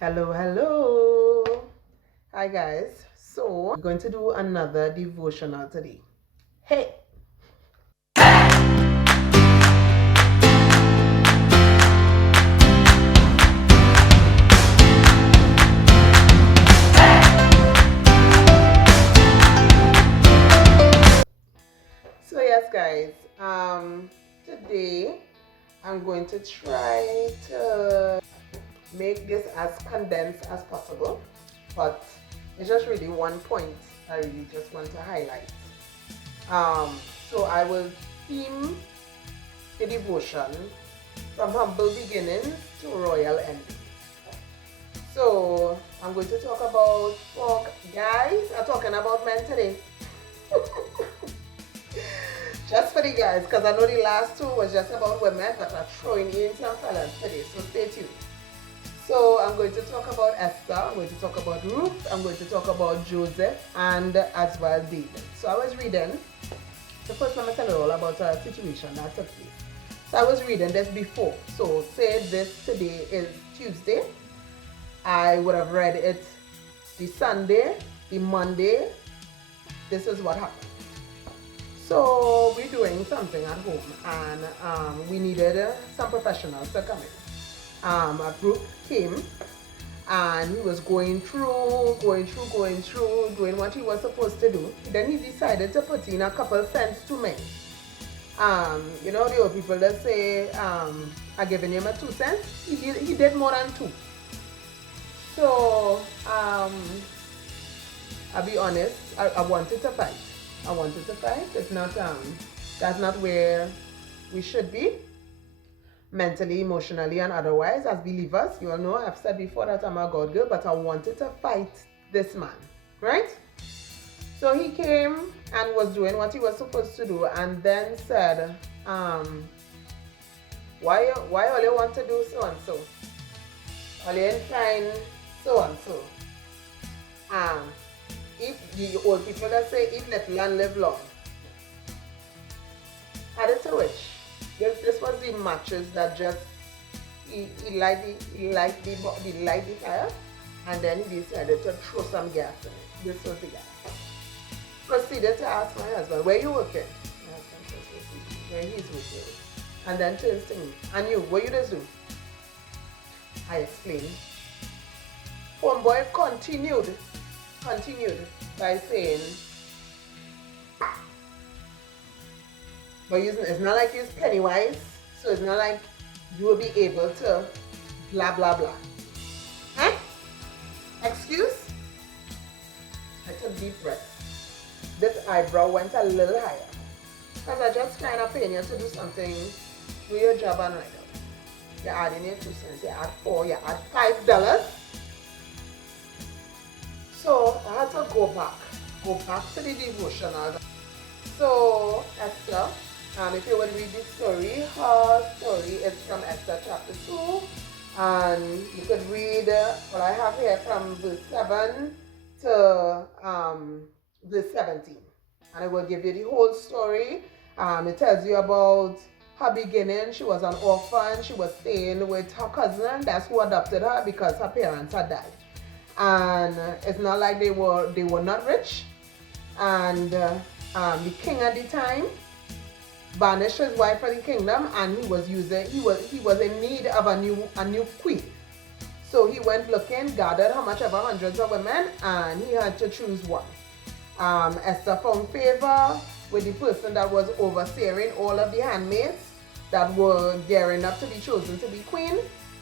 Hello, hello. Hi, guys. So, we're going to do another devotional today. Hey! So, yes, guys, today I'm going to try to make this as condensed as possible, but it's just really one point I really just want to highlight. Um, so, I will theme the devotion from humble beginnings to royal endings. So I'm going to talk about guys are talking about men today. Just for the guys, because I know the last two was just about women, but I'm throwing in some fellas today. So stay tuned. So I'm going to talk about Esther, I'm going to talk about Ruth, I'm going to talk about Joseph, and as well David. So I was reading. So first let me tell you all about a situation that took place. So I was reading this before. So say this today is Tuesday. I would have read it the Sunday, the Monday. This is what happened. So we're doing something at home, and we needed some professionals to come in. A group came, and he was going through, doing what he was supposed to do. Then he decided to put in a couple cents too many. The old people that say, I given him a 2 cents. He did more than two. So, I'll be honest, I wanted to fight. I wanted to fight. It's not, that's not where we should be, mentally, emotionally, and otherwise, as believers. You all know I've said before that I'm a God girl, but I wanted to fight this man, right? So he came and was doing what he was supposed to do, and then said, why all you want to do so and so? All you incline so and so. If the old people that say eat little and live long. Added to which, this was the matches that just he light the fire, and then he decided to throw some gas in it. This was the gas. Proceeded to ask my husband, where you working? My husband says, where he's working. And then turns to me, and you, what you just do? I explained. Homeboy continued by saying, but it's not like he's Pennywise, so it's not like you will be able to blah blah blah. Huh? Excuse? I took deep breath. This eyebrow went a little higher. Because I just kind of paying you to do something, do your job and right out. You're adding your 2 cents, you add four, you add $5. So I had to go back to the devotional. So Esther, if you would read the story, her story is from Esther chapter 2, and you could read what I have here from verse 7 to verse 17, and it will give you the whole story. It tells you about her beginning. She was an orphan. She was staying with her cousin. That's who adopted her because her parents had died. And it's not like they were not rich. And the king at the time banished his wife from the kingdom, and he was in need of a new queen. So he went looking, gathered how much ever hundreds of women, and he had to choose one. Esther found favor with the person that was overseeing all of the handmaids that were gearing up to be chosen to be queen.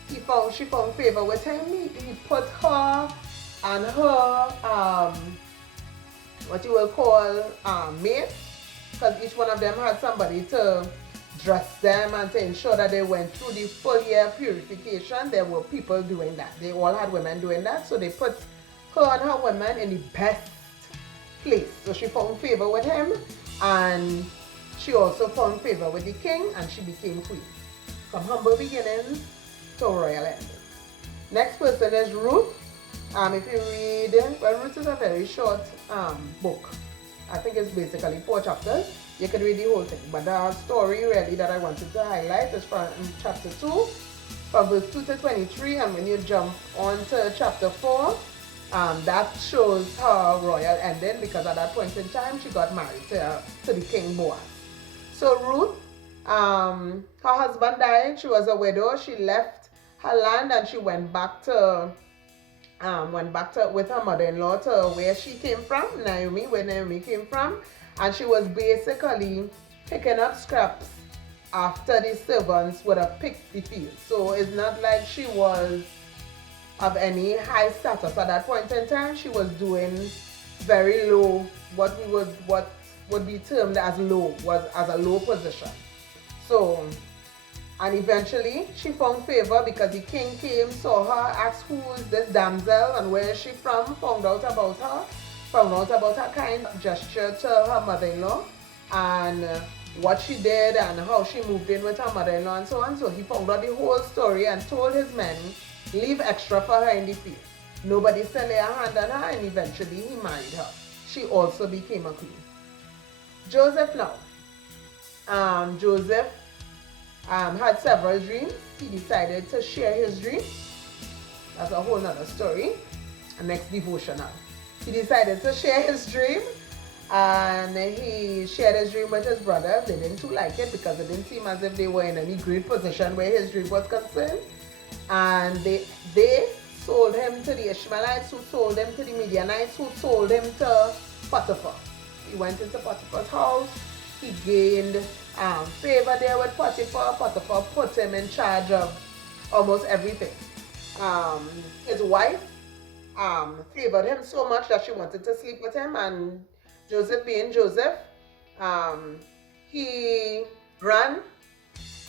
She found favor with him. He put her and her what you will call maid, because each one of them had somebody to dress them and to ensure that they went through the full year purification. There were people doing that. They all had women doing that. So they put her and her women in the best place. So she found favor with him, and she also found favor with the king, and she became queen. From humble beginnings to royal ending. Next person is Ruth. If you read, well, Ruth is a very short book. I think it's basically 4 chapters. You can read the whole thing. But the story really that I wanted to highlight is from chapter 2, from verse 2 to 23, and when you jump on to chapter 4, that shows her royal ending, because at that point in time she got married to the king Boaz. So Ruth, her husband died, she was a widow, she left her land and she went back to with her mother-in-law to where she came from, where Naomi came from, and she was basically picking up scraps after the servants would have picked the field. So it's not like she was of any high status at that point in time. She was doing very low, what would be termed as low, was as a low position. So, and eventually she found favor because the king came, saw her, asked who is this damsel and where is she from, found out about her kind gesture to her mother-in-law and what she did and how she moved in with her mother-in-law and so on. So he found out the whole story and told his men, leave extra for her in the field. Nobody still lay a hand on her, and eventually he married her. She also became a queen. Joseph now. Joseph had several dreams. He decided to share his dream. That's a whole nother story. Next devotional. He decided to share his dream, and he shared his dream with his brothers. They didn't too like it because it didn't seem as if they were in any great position where his dream was concerned. And they sold him to the Ishmaelites, who sold him to the Midianites, who sold him to Potiphar. He went into Potiphar's house. He gained favor there with Potiphar. Potiphar put him in charge of almost everything. His wife favored him so much that she wanted to sleep with him, and Joseph being Joseph, he ran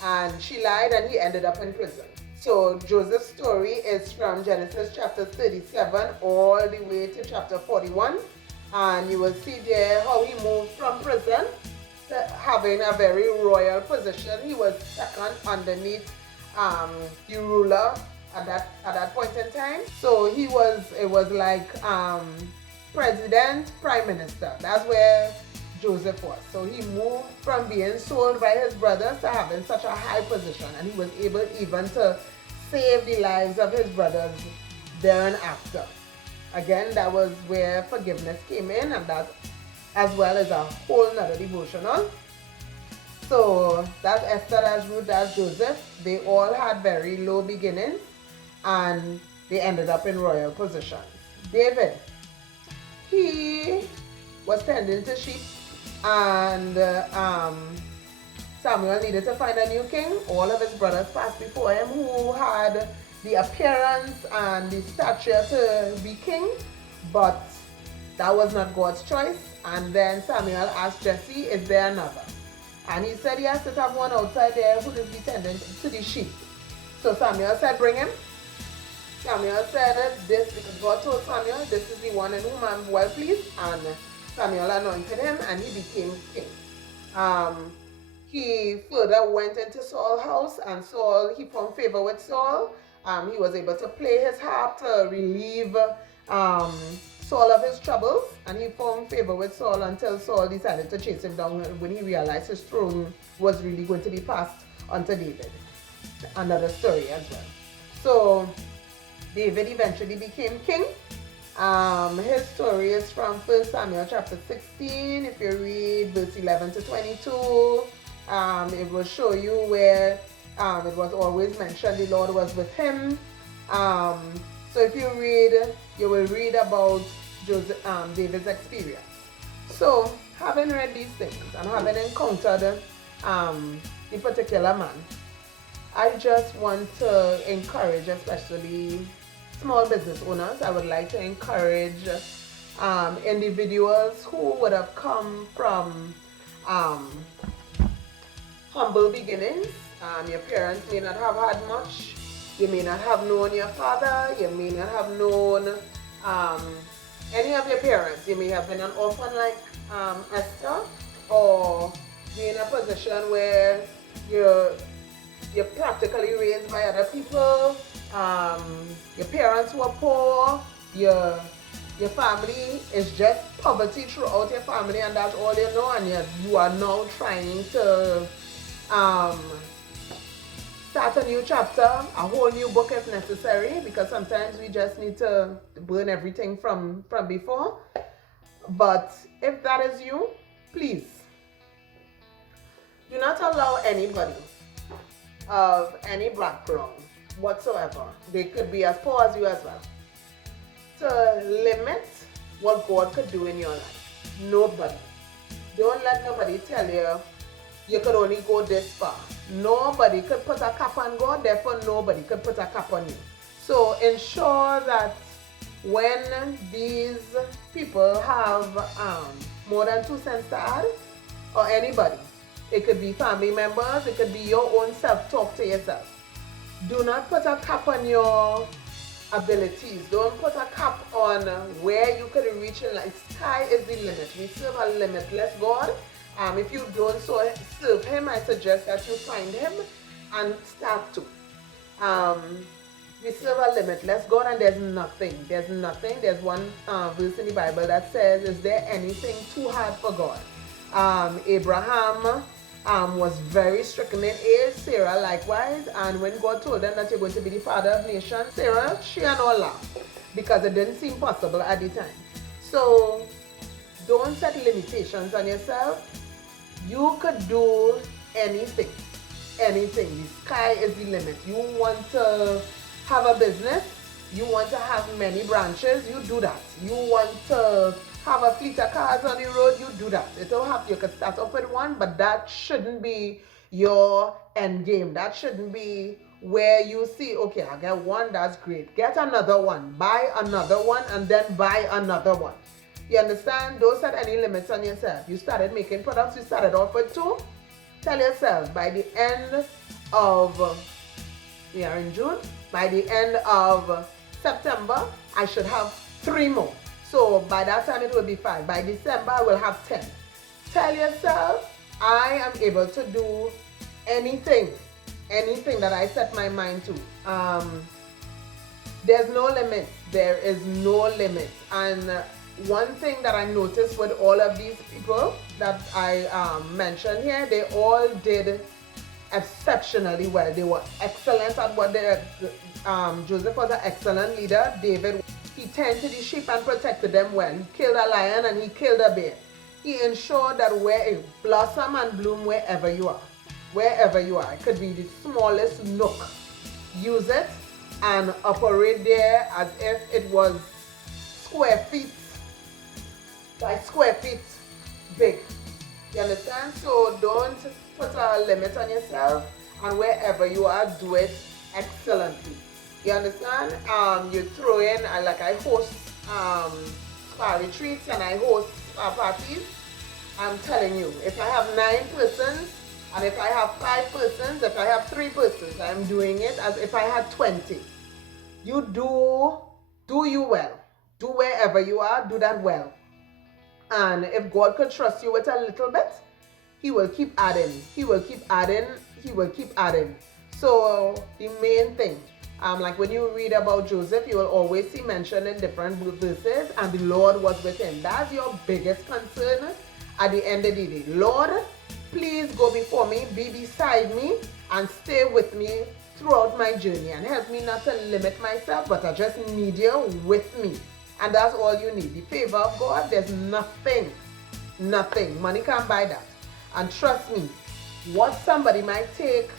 and she lied and he ended up in prison. So Joseph's story is from Genesis chapter 37 all the way to chapter 41, and you will see there how he moved from prison to having a very royal position. He was second underneath the ruler at that point in time. So it was like president, prime minister. That's where Joseph was. So he moved from being sold by his brothers to having such a high position, and he was able even to save the lives of his brothers thereafter. Again, that was where forgiveness came in, and that as well as a whole nother devotional. So that's Esther, that's Ruth, that's Joseph. They all had very low beginnings and they ended up in royal positions. David, he was tending to sheep, and Samuel needed to find a new king. All of his brothers passed before him who had the appearance and the stature to be king, but that was not God's choice. And then Samuel asked Jesse, is there another? And he said, yes, to have one outside there who is descendant to the sheep. So Samuel said, bring him. Samuel said this because God told Samuel, this is the one in whom I'm well pleased. And Samuel anointed him and he became king. He further went into Saul's house, and Saul, he found favor with Saul. He was able to play his harp to relieve Saul of his troubles, and he found favor with Saul until Saul decided to chase him down when he realized his throne was really going to be passed onto David. Another story as well. So David eventually became king. His story is from 1 Samuel chapter 16. If you read verse 11 to 22, it will show you where it was always mentioned the Lord was with him. So if you read, you will read about David's experience. So having read these things and having encountered the particular man, I just want to encourage, especially small business owners. I would like to encourage individuals who would have come from humble beginnings. Your parents may not have had much. You may not have known your father. You may not have known any of your parents. You may have been an orphan like Esther, or be in a position where you're practically raised by other people. Your parents were poor. Your family is just poverty throughout your family, and that's all you know. And you are now trying to start a new chapter, a whole new book if necessary, because sometimes we just need to burn everything from before. But if that is you, please do not allow anybody of any background whatsoever, they could be as poor as you as well, to limit what God could do in your life. Nobody. Don't let nobody tell you you could only go this far. Nobody could put a cap on God, therefore nobody could put a cap on you. So ensure that when these people have more than 2 cents to add, or anybody, it could be family members, it could be your own self-talk to yourself. Do not put a cap on your abilities. Don't put a cap on where you could reach in life. Sky is the limit. We serve a limitless God. If you don't serve Him, I suggest that you find Him and start to. We serve a limitless God, and there's nothing. There's one verse in the Bible that says, is there anything too hard for God? Abraham was very stricken in age, Sarah likewise, and when God told them that you're going to be the father of nations, Sarah, she and all laughed because it didn't seem possible at the time. So don't set limitations on yourself. You could do anything. The sky is the limit. You want to have a business, you want to have many branches, you do that. You want to have a fleet of cars on the road, you do that. It don't have, you could start off with one, but that shouldn't be your end game. That shouldn't be where you see, okay, I get one, that's great. Get another one, buy another one, and then buy another one. You understand? Don't set any limits on yourself. You started making products, you started off with 2. Tell yourself, by the end of, we are in June, by the end of September, I should have 3 more. So by that time it will be 5. By December I will have 10. Tell yourself, I am able to do anything that I set my mind to. There's no limit. There is no limit. And one thing that I noticed with all of these people that I mentioned here, they all did exceptionally well. They were excellent at what they Joseph was an excellent leader. David, he tended to the sheep and protected them well. He killed a lion and he killed a bear. He ensured that where it blossom and bloom wherever you are. Wherever you are. It could be the smallest nook. Use it and operate there as if it was square feet by square feet big. You understand? So don't put a limit on yourself, and wherever you are, do it excellently. You understand? You throw in, like I host spa retreats and I host spa parties. I'm telling you, if I have 9 persons, and if I have 5 persons, if I have 3 persons, I'm doing it as if I had 20. You do you well. Do wherever you are, do that well. And if God could trust you with a little bit, He will keep adding. He will keep adding. He will keep adding. So the main thing, like when you read about Joseph, you will always see mentioned in different verses, and the Lord was with him. That's your biggest concern at the end of the day. Lord, please go before me, be beside me, and stay with me throughout my journey, and help me not to limit myself, but I just need you with me. And that's all you need. The favor of God, there's nothing. Money can't buy that. And trust me, what somebody might take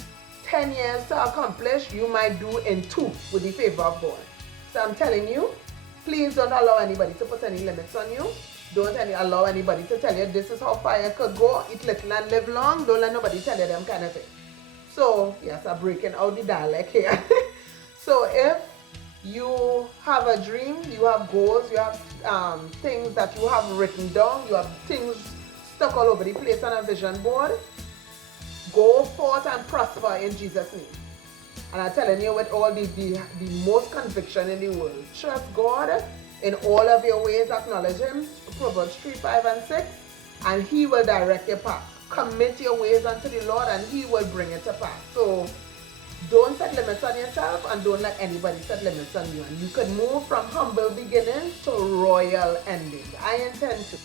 10 years to accomplish, you might do in 2 with the favor of God. So I'm telling you, please don't allow anybody to put any limits on you. Don't allow anybody to tell you this is how far you could go, eat little and live long. Don't let nobody tell you them kind of thing. So, yes, I'm breaking out the dialect here. So if you have a dream, you have goals, you have things that you have written down, you have things stuck all over the place on a vision board, go forth and prosper in Jesus' name. And I'm telling you with all the most conviction in the world. Trust God in all of your ways, acknowledge Him, Proverbs 3, 5, and 6, and He will direct your path. Commit your ways unto the Lord and He will bring it to pass. So don't set limits on yourself, and don't let anybody set limits on you. And you can move from humble beginnings to royal endings. I intend to.